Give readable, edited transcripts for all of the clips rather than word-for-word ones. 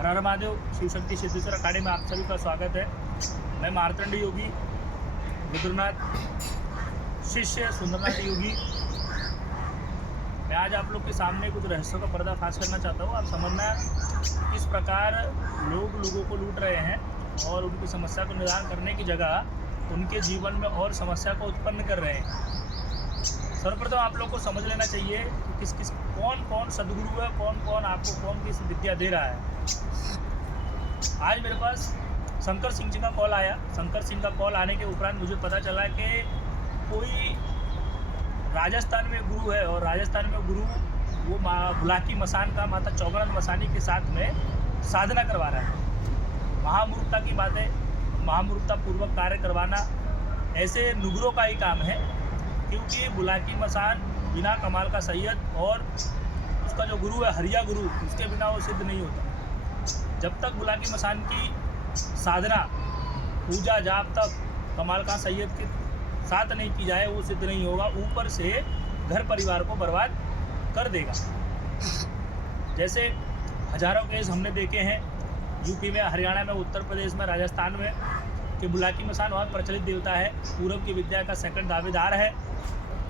हर हर महादेव। शिव शक्ति सिद्धेश्वर अखाड़े में आप सभी का स्वागत है। मैं मार्तंड योगी रुद्रनाथ शिष्य सुंदरनाथ योगी। मैं आज आप लोग के सामने कुछ रहस्यों का पर्दाफाश करना चाहता हूँ। आप समझना किस प्रकार लोगों को लूट रहे हैं और उनकी समस्या को निदान करने की जगह उनके जीवन में और समस्या को उत्पन्न कर रहे हैं। सर्वप्रथम आप लोग को समझ लेना चाहिए कि कौन कौन सदगुरु है, कौन कौन आपको कौन किस विद्या दे रहा है। आज मेरे पास शंकर सिंह जी का कॉल आया। शंकर सिंह का कॉल आने के उपरांत मुझे पता चला कि कोई राजस्थान में गुरु है और राजस्थान में गुरु वो बुलाकी मसान का माता चौगनंद मसानी के साथ में साधना करवा रहा है। महामूर्खता की बात है, महामूर्खता पूर्वक कार्य करवाना ऐसे नुगरों का ही काम है, क्योंकि बुलाकी मसान बिना कमाल का सैयद और उसका जो गुरु है हरिया गुरु, उसके बिना वो सिद्ध नहीं होता। जब तक बुलाकी मसान की साधना पूजा जाप तक कमाल का सैयद के साथ नहीं की जाए वो सिद्ध नहीं होगा। ऊपर से घर परिवार को बर्बाद कर देगा। जैसे हजारों केस हमने देखे हैं यूपी में, हरियाणा में, उत्तर प्रदेश में, राजस्थान में कि बुलाकी मसान बहुत प्रचलित देवता है। पूरब की विद्या का सेकंड दावेदार है।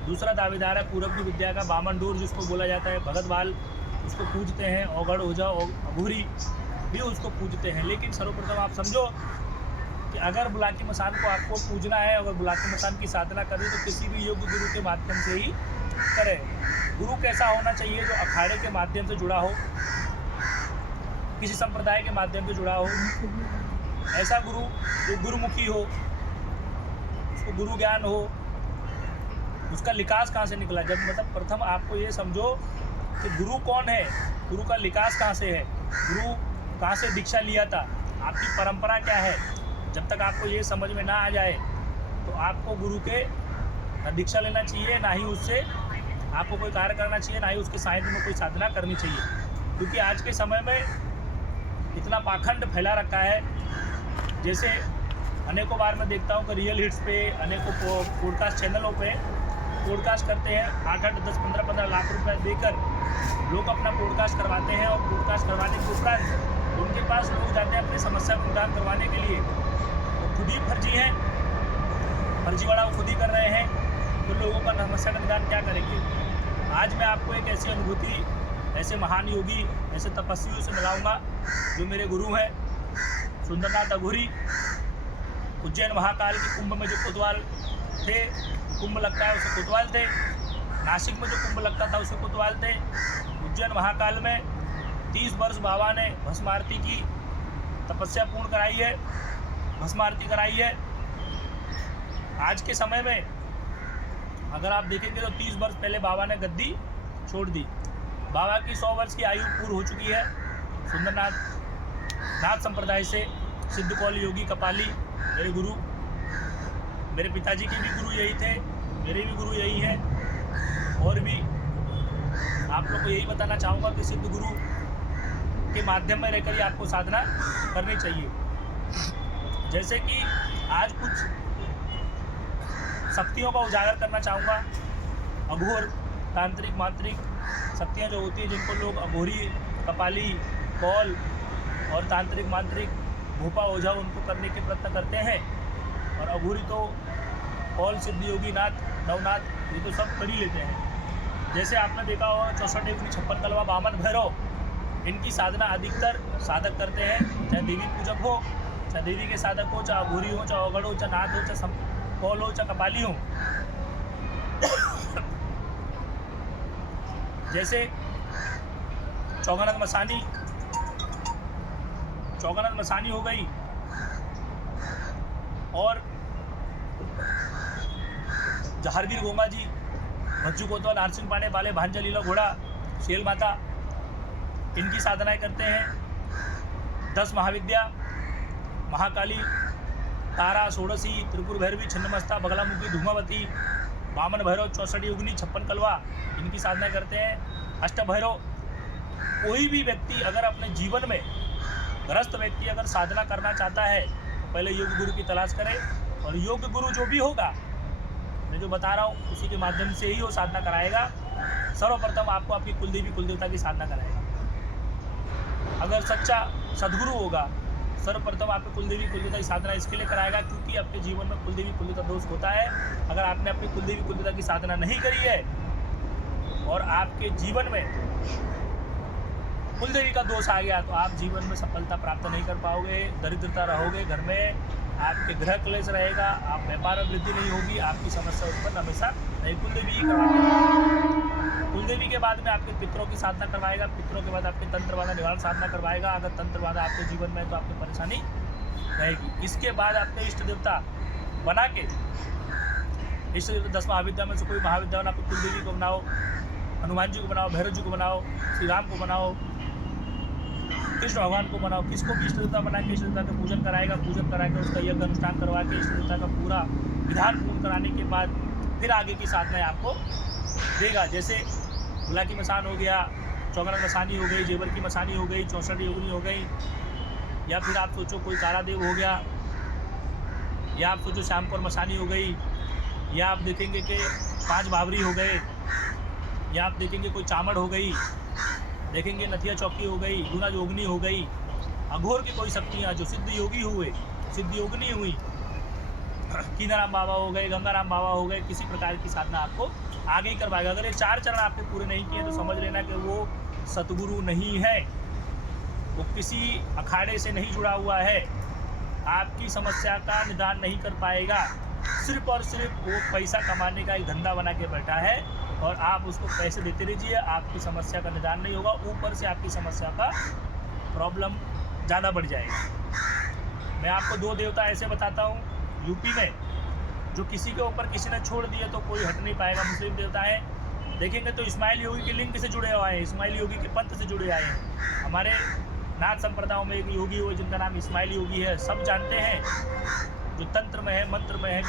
दूसरा दावेदार है पूरब की विद्या का बामन डोर, जिसको बोला जाता है भगतवाल, उसको पूजते हैं। औगड़ ओझा अघोरी भी उसको पूजते हैं। लेकिन सर्वप्रथम आप समझो कि अगर बुलाकी मसान को आपको पूजना है, अगर बुलाकी मसान की साधना करें तो किसी भी योग्य गुरु के माध्यम से ही करें। गुरु कैसा होना चाहिए? जो अखाड़े के माध्यम से जुड़ा हो, किसी संप्रदाय के माध्यम से जुड़ा हो। ऐसा गुरु जो गुरुमुखी हो, उसको गुरु ज्ञान हो। उसका विकास कहाँ से निकला? जब मतलब प्रथम आपको ये समझो कि गुरु कौन है, गुरु का विकास कहाँ से है, गुरु कहाँ से दीक्षा लिया था, आपकी परंपरा क्या है। जब तक आपको ये समझ में ना आ जाए तो आपको गुरु के ना दीक्षा लेना चाहिए, ना ही उससे आपको कोई कार्य करना चाहिए, ना ही उसके सानिध्य में कोई साधना करनी चाहिए। क्योंकि आज के समय में इतना पाखंड फैला रखा है। जैसे अनेकों बार मैं देखता हूँ कि रियल हिट्स पे, अनेकों पॉडकास्ट चैनलों पे पॉडकास्ट करते हैं। 8-8, 10, 15 लाख रुपए देकर लोग अपना पॉडकास्ट करवाते हैं और पॉडकास्ट करवाने के उपरांत उनके पास लोग जाते हैं अपनी समस्या को निदान करवाने के लिए। वो खुद ही फर्जी हैं, फर्जीवाड़ा वो खुद ही कर रहे हैं, तो लोगों का समस्या का निदान क्या करेंगे। आज मैं आपको एक ऐसी अनुभूति, ऐसे महान योगी, ऐसे तपस्वियों से मिलाऊंगा जो मेरे गुरु हैं। सुंदरनाथ अघोरी उज्जैन महाकाल के कुंभ में जो कोतवाल थे, कुंभ लगता है उसे कोतवाल थे। नासिक में जो कुंभ लगता था उसे कोतवाल थे। उज्जैन महाकाल में 30 वर्ष बाबा ने भस्म आरती की तपस्या पूर्ण कराई है, भस्म आरती कराई है। आज के समय में अगर आप देखेंगे तो 30 वर्ष पहले बाबा ने गद्दी छोड़ दी। बाबा की 100 वर्ष की आयु पूर्ण हो चुकी है। सुंदरनाथ संप्रदाय से सिद्ध कौल योगी कपाली मेरे गुरु, मेरे पिताजी के भी गुरु यही थे, मेरे भी गुरु यही हैं। और भी आप लोग को यही बताना चाहूँगा कि सिद्ध गुरु के माध्यम में रहकर ही आपको साधना करनी चाहिए। जैसे कि आज कुछ शक्तियों का उजागर करना चाहूँगा। अघोर, तांत्रिक, मांत्रिक शक्तियाँ जो होती हैं, जिनको लोग अघोरी, कपाली, कौल और तांत्रिक, मांत्रिक, भोपा, ओझा उनको करने के प्रयत्न करते हैं। और अघोरी तो कौल, सिद्ध योगी नाथ, नवनाथ, ये तो सब कर ही लेते हैं। जैसे आपने देखा हो 64 योगी, 56 कलवा, बामन भैरव, इनकी साधना अधिकतर साधक करते हैं। चाहे देवी पूजक हो, चाहे देवी के साधक हो, चाहे अघोरी हो, चाहे औगड़ हो, चाहे नाथ हो, चाहे कौल हो, चाहे कपाली हो। जैसे चौगनंद मसानी हो गई, और जहारवीर गोमा जी, भज्जू कोतवाल, नारसिंह पांडे, बाले भांजा, लीला घोड़ा, शेल माता, इनकी साधनाएं करते हैं। 10 महाविद्या, महाकाली, तारा, षोडशी, त्रिपुर भैरवी, छिन्नमस्ता, बगलामुखी, धूमावती, बामन भैरव, 64 योगिनी, 56 कलवा, इनकी साधनाएं करते हैं। अष्ट भैरव। कोई भी व्यक्ति अगर अपने जीवन में, ग्रस्त व्यक्ति अगर साधना करना चाहता है तो पहले योग गुरु की तलाश करे, और योग गुरु जो भी होगा, मैं जो बता रहा हूँ उसी के माध्यम से ही वो साधना कराएगा। सर्वप्रथम आपको आपकी कुलदेवी कुलदेवता की साधना कराएगा। अगर सच्चा सद्गुरु होगा। सर्वप्रथम आपको कुलदेवी कुलदेवता की साधना इसके लिए कराएगा क्योंकि आपके जीवन में कुलदेवी कुलदेवता दोष होता है। अगर आपने अपनी कुलदेवी कुलदेवता की साधना नहीं करी है और आपके जीवन में कुलदेवी का दोष आ गया तो आप जीवन में सफलता प्राप्त नहीं कर पाओगे, दरिद्रता रहोगे, घर में आपके ग्रह क्लेश रहेगा, आप व्यापार में वृद्धि नहीं होगी, आपकी समस्या उत्पन्न हमेशा नहीं। कुलदेवी ही करवाएगा। कुलदेवी के बाद में आपके पितरों की साधना करवाएगा, पितरों के बाद आपके तंत्र बाधा निवारण साधना करवाएगा। अगर तंत्र बाधा आपके जीवन में है तो आपको परेशानी रहेगी। इसके बाद आपके इष्ट देवता बना के, इष्ट देवता 10 महाविद्या में से कोई महाविद्या बना, आपको कुलदेवी को बनाओ, हनुमान जी को बनाओ, भैरव जी को बनाओ, श्री राम को बनाओ, कृष्ण भगवान को बनाओ। किसको भी इष्ट देवता बना के इष्ट देवता का पूजन कराएगा, पूजन करा के उसका यज्ञ अनुष्ठान करवा के इष्ट देवता का पूरा विधान पूर्ण कराने के बाद फिर आगे की साधनाएं आपको देगा। जैसे भुला की मसान हो गया, चौगना मसानी हो गई, जेवर की मसानी हो गई, 64 योगिनी हो गई, या फिर आप सोचो कोई कारादेव हो गया, या आप सोचो श्यामपुर मसानी हो गई, या आप देखेंगे कि 5 बावरी हो गए, या आप देखेंगे कोई चामड़ हो गई, देखेंगे नथिया चौकी हो गई, गुना योगिनी हो गई, अघोर की कोई शक्तियाँ जो सिद्ध योगी हुए, सिद्ध योगिनी हुई, कीनाराम बाबा हो गए, गंगाराम बाबा हो गए, किसी प्रकार की साधना आपको आगे ही करवाएगा। अगर ये 4 चरण आपने पूरे नहीं किए तो समझ लेना कि वो सतगुरु नहीं है, वो किसी अखाड़े से नहीं जुड़ा हुआ है, आपकी समस्या का निदान नहीं कर पाएगा। सिर्फ और सिर्फ वो पैसा कमाने का एक धंधा बना के बैठा है और आप उसको पैसे देते रहिए, आपकी समस्या का निदान नहीं होगा, ऊपर से आपकी समस्या का प्रॉब्लम ज़्यादा बढ़ जाएगा। मैं आपको 2 देवता ऐसे बताता हूँ यूपी में, जो किसी के ऊपर किसी ने छोड़ दिए तो कोई हट नहीं पाएगा। मुस्लिम देवता है, देखेंगे तो इस्माइल योगी के लिंग से जुड़े हुए हैं, इस्माइल योगी के पंथ से जुड़े आए हैं। हमारे नाथ संप्रदायों में एक योगी हुए जिनका नाम इस्माइल योगी है, सब जानते हैं, जो तंत्र में है, मंत्र में है,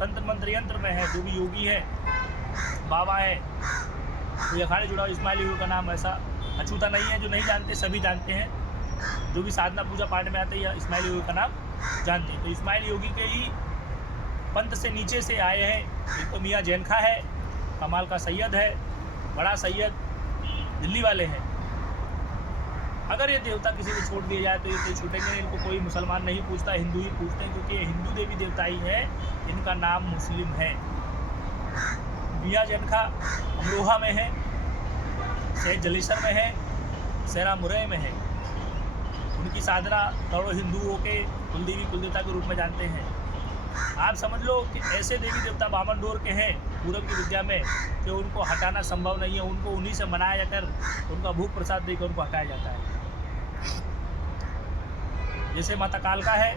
तंत्र मंत्र यंत्र में है, जो भी योगी है, बाबा है, तो ये अखाड़े जुड़ा हुआ इस्माइल योगी का नाम ऐसा अछूता नहीं है। जो नहीं जानते सभी जानते हैं, जो भी साधना पूजा पाठ में आते हैं इस्माइल योगी का नाम जानते हैं। तो इस्माइल योगी के ही पंथ से नीचे से आए हैं। एक तो मियाँ जैन खा है, कमाल का सैयद है, बड़ा सैयद, दिल्ली वाले हैं। अगर ये देवता किसी को छोड़ दिया जाए तो ये कहीं छूटेंगे। इनको कोई मुसलमान नहीं पूछता, हिंदू ही पूछते हैं, क्योंकि ये हिंदू देवी देवता ही हैं, इनका नाम मुस्लिम है। मियाँ जैन खा अमरोहा में है, शहर जलेसर में है, सेरा मुरैय में है। उनकी साधना करोड़ों हिंदुओं के कुलदेवी कुलदेवता के रूप में जानते हैं। आप समझ लो कि ऐसे देवी देवता बामन डोर के हैं पूरब की विद्या में कि उनको हटाना संभव नहीं है। उनको उन्हीं से मनाया जाकर उनका भूख प्रसाद देकर उनको हटाया जाता है। जैसे माता कालका है,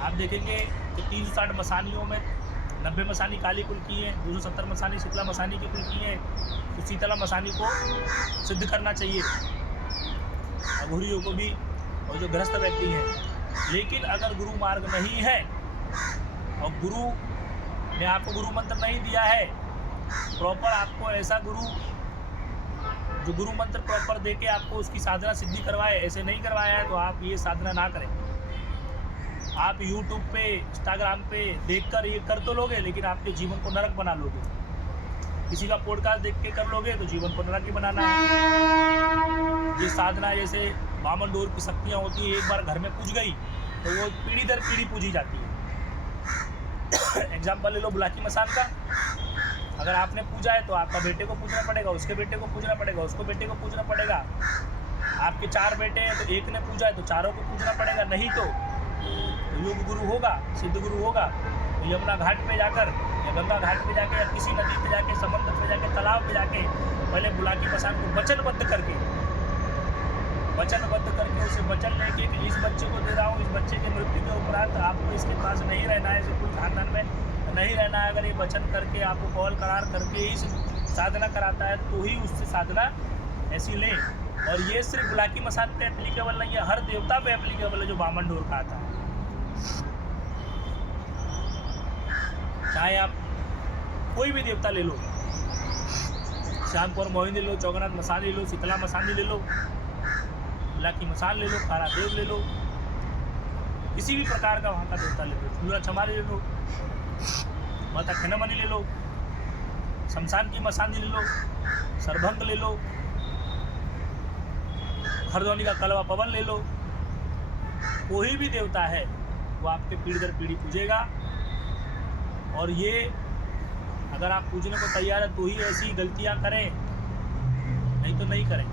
आप देखेंगे कि 360 मसानियों में 90 मसानी काली कुल की हैं, 270 मसानी शीतला मसानी की कुल की हैं। तो शीतला मसानी को सिद्ध करना चाहिए, अघोरियों को भी और जो गृहस्थ व्यक्ति हैं। लेकिन अगर गुरु मार्ग नहीं है और गुरु ने आपको गुरु मंत्र नहीं दिया है प्रॉपर, आपको ऐसा गुरु जो गुरु मंत्र प्रॉपर दे के आपको उसकी साधना सिद्धि करवाए, ऐसे नहीं करवाया है तो आप ये साधना ना करें। आप यूट्यूब पे, इंस्टाग्राम पे देखकर ये कर तो लोगे, लेकिन आपके जीवन को नरक बना लोगे। किसी का पॉडकास्ट देख के कर लोगे तो जीवन को नरक ही बनाना है। ये साधना जैसे बामन डोर की शक्तियाँ होती है, एक बार घर में पूज गई तो वो पीढ़ी दर पीढ़ी पूजी जाती है। एग्जाम्पल ले लो बुलाकी मसान का, अगर आपने पूजा है तो आपका बेटे को पूजना पड़ेगा, उसके बेटे को पूजना पड़ेगा, उसको बेटे को पूजना पड़ेगा। आपके 4 बेटे हैं तो एक ने पूजा है तो चारों को पूजना पड़ेगा। नहीं तो योग गुरु होगा, सिद्ध गुरु होगा तो यमुना घाट पे जाकर या गंगा घाट पे जाके या किसी नदी पे जाके, समुद्र पे जाके, तालाब पे जाके पहले बुलाकी मसान को वचनबद्ध करके उसे वचन लेके कि इस बच्चे को दे रहा हूँ, इस बच्चे के मृत्यु के उपरांत आपको इसके पास नहीं रहना है, इसे कोई खानदान में नहीं रहना है। अगर ये वचन करके आपको कॉल करार करके ही साधना कराता है तो ही उससे साधना ऐसी ले। और ये सिर्फ बुलाकी मसान पे एप्लीकेबल नहीं है, हर देवता पे एप्लीकेबल है जो बामन डोर का आता है। चाहे आप कोई भी देवता ले लो, श्यामपुर मोहिनी ले लो, चौगनाथ मसान ले लो, शीतला मसानी ले लो, बुलाकी मसान ले लो, कारा देव ले लो, किसी भी प्रकार का वहाँ का देवता ले लो, फूला चमारी ले लो, माता खनमनी ले लो, शमशान की मसानी ले लो, सरभंग ले लो, खरदौनी का कलवा पवन ले लो, कोई भी देवता है वो आपके पीढ़ी दर पीढ़ी पूजेगा। और ये अगर आप पूजने को तैयार है तो ही ऐसी गलतियां करें, नहीं तो नहीं करें।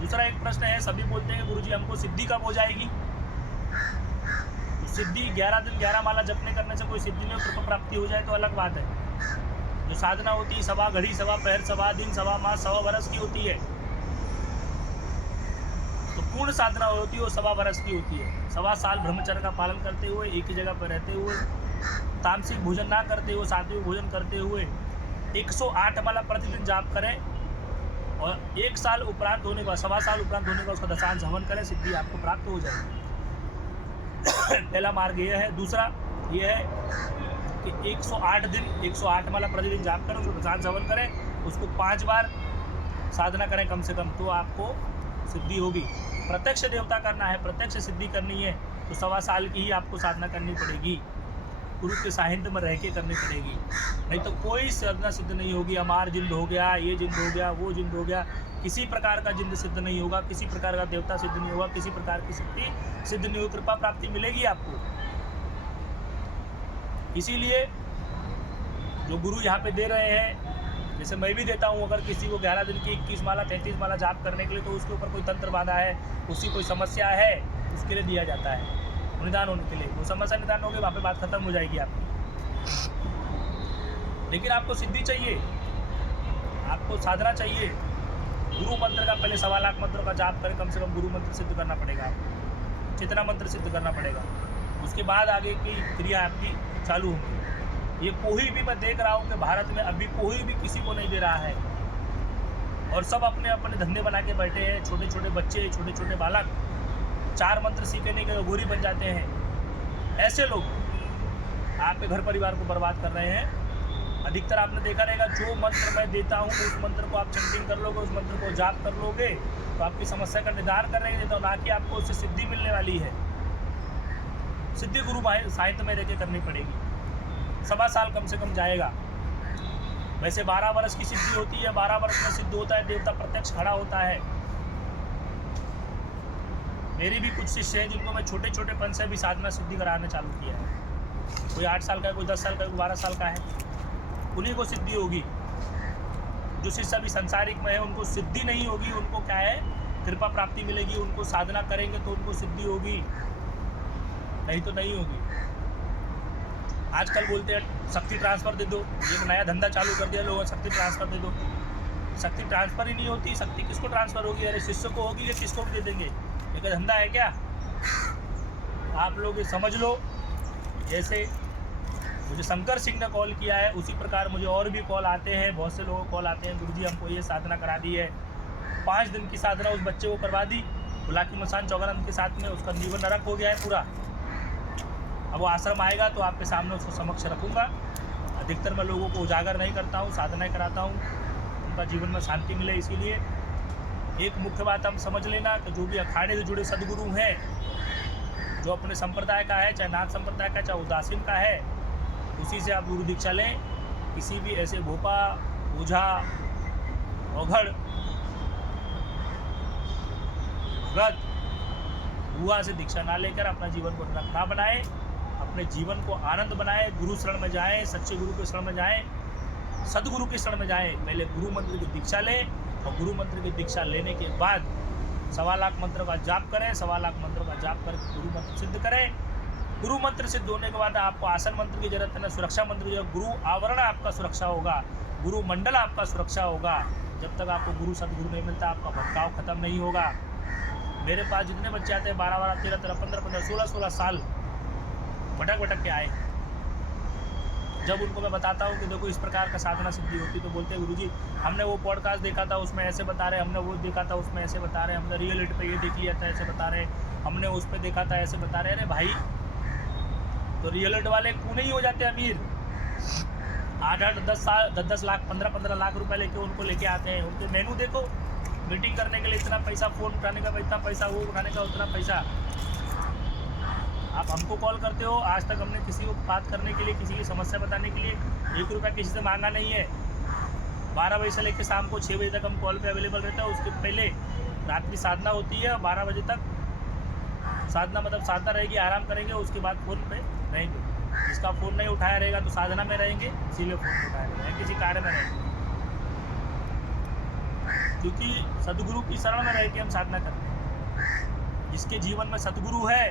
दूसरा एक प्रश्न है, सभी बोलते हैं गुरुजी हमको सिद्धि कब हो जाएगी? तो सिद्धि 11 दिन 11 माला जपने करने से कोई सिद्धि नहीं हो, कृपा प्राप्ति हो जाए तो अलग बात है। जो साधना होती है सवा घड़ी, सवा पहर, सवा दिन, सवा मास, सवा वर्ष की होती है। तो पूर्ण साधना होती है वो सवा वर्ष की होती है। सवा साल ब्रह्मचर्य का पालन करते हुए, एक ही जगह पर रहते हुए, तामसिक भोजन ना करते हुए, सात्विक भोजन करते हुए 108 माला प्रतिदिन जाप करें और 1 साल उपरांत होने का, सवा साल उपरांत होने का उसका दशांश हवन करें, सिद्धि आपको प्राप्त हो जाएगी। पहला मार्ग यह है। दूसरा यह है कि 108 दिन 108 माला प्रतिदिन जाप करें, उसको दशांश हवन करें, उसको 5 बार साधना करें कम से कम, तो आपको सिद्धि होगी। प्रत्यक्ष देवता करना है, प्रत्यक्ष सिद्धि करनी है तो सवा साल की ही आपको साधना करनी पड़ेगी, गुरु के साहित्य में रह के करनी पड़ेगी, नहीं तो कोई साधना सिद्ध नहीं होगी। अमार जिंद हो गया, ये जिंद हो गया, वो जिंद हो गया, किसी प्रकार का जिंद सिद्ध नहीं होगा, किसी प्रकार का देवता सिद्ध नहीं होगा, किसी प्रकार की शक्ति सिद्ध नहीं होगी, कृपा प्राप्ति मिलेगी आपको। इसीलिए जो गुरु यहाँ पे दे रहे हैं, जैसे मैं भी देता हूँ, अगर किसी को 11 दिन की 21 माला 33 माला जाप करने के लिए, तो उसके ऊपर कोई तंत्र बांधा है, उसकी कोई समस्या है, उसके लिए दिया जाता है निदान होने के लिए। वो समस्या निदान होगी, वहाँ पे बात खत्म हो जाएगी आपकी। लेकिन आपको सिद्धि चाहिए, आपको साधना चाहिए। गुरु मंत्र का पहले 1.25 लाख मंत्रों का जाप करें, कम से कम गुरु मंत्र सिद्ध करना पड़ेगा आपको, चितना मंत्र सिद्ध करना पड़ेगा, उसके बाद आगे की क्रिया आपकी चालू होगी। ये कोई भी मैं देख रहा हूँ कि भारत में अभी कोई भी किसी को नहीं दे रहा है, और सब अपने अपने धंधे बना के बैठे हैं। छोटे छोटे बच्चे, छोटे छोटे बालक 4 मंत्र सीखने के गोरी बन जाते हैं। ऐसे लोग आपके घर परिवार को बर्बाद कर रहे हैं। अधिकतर आपने देखा रहेगा, जो मंत्र मैं देता हूँ उस मंत्र को आप चैंटिंग कर लोगे, उस मंत्र को जाप कर लोगे तो आपकी समस्या का निदान करने के देता हूँ, ना कि आपको उससे सिद्धि मिलने वाली है। सिद्धि गुरु साहित्य में रह के करनी पड़ेगी, 1.25 साल कम से कम जाएगा। वैसे 12 वर्ष की सिद्धि होती है, 12 वर्ष में सिद्ध होता है, देवता प्रत्यक्ष खड़ा होता है। मेरी भी कुछ शिष्य हैं जिनको मैं छोटे छोटे पन से भी साधना सिद्धि कराना चालू किया है। कोई 8 साल का है, कोई 10 साल का है, कोई 12 साल का है, उन्हीं को सिद्धि होगी। जो शिष्य अभी संसारिक में है उनको सिद्धि नहीं होगी, उनको क्या है, कृपा प्राप्ति मिलेगी। उनको साधना करेंगे तो उनको सिद्धि होगी, नहीं तो नहीं होगी। आजकल बोलते हैं शक्ति ट्रांसफ़र दे दो, एक नया धंधा चालू कर दिया लोगों, शक्ति ट्रांसफ़र दे दो। शक्ति ट्रांसफ़र ही नहीं होती, शक्ति किसको ट्रांसफ़र होगी? अरे शिष्य को होगी, या किसको भी दे देंगे? एक धंधा है क्या? आप लोग ये समझ लो। जैसे मुझे शंकर सिंह ने कॉल किया है, उसी प्रकार मुझे और भी कॉल आते हैं, बहुत से लोगों कॉल आते हैं, गुरुजी हमको ये साधना करा दी है। 5 दिन की साधना उस बच्चे को करवा दी, बुलाकी मसान चौगानंद के साथ में, उसका जीवन नरक हो गया है पूरा। अब वो आश्रम आएगा तो आपके सामने उसको समक्ष रखूँगा। अधिकतर मैं लोगों को उजागर नहीं करता हूँ, साधनाएँ कराता हूँ, उनका जीवन में शांति मिले। इसीलिए एक मुख्य बात हम समझ लेना कि जो भी अखाड़े से जुड़े सदगुरु हैं, जो अपने संप्रदाय का है, चाहे नाथ संप्रदाय का, चाहे उदासीन का है, उसी से आप गुरु दीक्षा लें। किसी भी ऐसे भोपा, ओझा, औघड़, गद, बुआ से दीक्षा ना लेकर अपना जीवन को नरक ना बनाए, अपने जीवन को आनंद बनाए। गुरु शरण में जाएं, सच्चे गुरु के शरण में जाएं, सदगुरु के शरण में जाएं। पहले गुरु मंत्र की दीक्षा लें और गुरु मंत्र की दीक्षा लेने के बाद 1.25 लाख मंत्र का जाप करें। 1.25 लाख मंत्र का जाप करके गुरु मंत्र सिद्ध करें। गुरु मंत्र सिद्ध होने के बाद आपको आसन मंत्र की जरूरत है, सुरक्षा मंत्र की जरूरत। गुरु आवरण आपका सुरक्षा होगा, गुरु मंडल आपका सुरक्षा होगा। जब तक आपको गुरु सदगुरु नहीं मिलता, आपका भटकाव खत्म नहीं होगा। मेरे पास जितने बच्चे आते हैं 12, 13, 15, 16 साल भटक के आए, जब उनको मैं बताता हूँ कि देखो इस प्रकार का साधना सिद्धि होती, तो बोलते हैं गुरुजी हमने वो पॉडकास्ट देखा था, उसमें ऐसे बता रहे, हमने वो देखा था, उसमें ऐसे बता रहे, हमने रियलिटी पे ये देख लिया था, ऐसे बता रहे, हमने उस पर देखा था, ऐसे बता रहे। अरे भाई, तो रियलिटी वाले क्यों नहीं हो जाते अमीर? 8, 10 लाख, 15 लाख रुपए लेके उनको लेके आते हैं। उनके मेनू देखो, मीटिंग करने के लिए इतना पैसा, फ़ोन उठाने का इतना पैसा, वो उठाने का उतना पैसा। आप हमको कॉल करते हो, आज तक हमने किसी को बात करने के लिए, किसी की समस्या बताने के लिए 1 रुपया किसी से मांगा नहीं है। 12 बजे से लेकर शाम को 6 बजे तक हम कॉल पे अवेलेबल रहता है। उसके पहले रात्रि साधना होती है 12 बजे तक। साधना मतलब साधना रहेगी, आराम करेंगे, उसके बाद फ़ोन पे रहेंगे। जिसका फ़ोन नहीं उठाया रहेगा तो साधना में रहेंगे, इसीलिए फ़ोन नहीं उठाया रहेगा, किसी कार्य में रहेंगे। क्योंकि सदगुरु की शरण में रह के हम साधना करते हैं। जिसके जीवन में सदगुरु है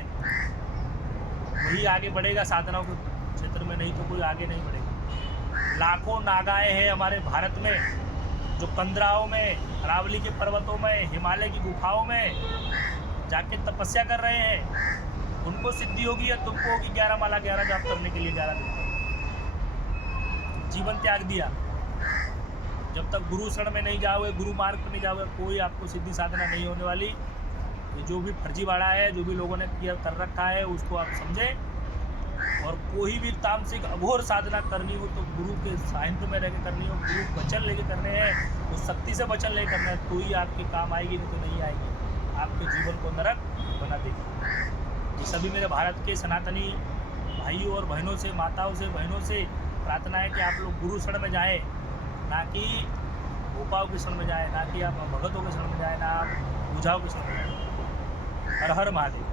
वही आगे बढ़ेगा साधनाओं के क्षेत्र में, नहीं तो कोई आगे नहीं बढ़ेगा। लाखों नागाएं हैं हमारे भारत में जो कंदराओं में, अरावली के पर्वतों में, हिमालय की गुफाओं में जाके तपस्या कर रहे हैं। उनको सिद्धि होगी या तुमको होगी 11 माला 11 जाप करने के लिए 11 दिन तक जीवन त्याग दिया। जब तक गुरु शरण में नहीं जाओगे, गुरु मार्ग पर नहीं जाओगे, कोई आपको सिद्धि साधना नहीं होने वाली। ये जो भी फर्जीवाड़ा है, जो भी लोगों ने किया कर रखा है, उसको आप समझें। और कोई भी तामसिक अघोर साधना करनी हो तो गुरु के साहित्य में रह के करनी हो, गुरु वचन लेके करने हैं, उस शक्ति से वचन लेके करना है, तो ही आपके काम आएगी, नहीं तो नहीं आएगी, आपके जीवन को नरक बना देगी। ये सभी मेरे भारत के सनातनी भाइयों और बहनों से, माताओं से, बहनों से प्रार्थना है कि आप लोग गुरु शरण में जाएँ, ना कि गोपाओं के शरण में जाए, ना कि आप भगतों के शरण में जाए, ना आप पूजाओं के शरण में जाए। हर हर महादेव।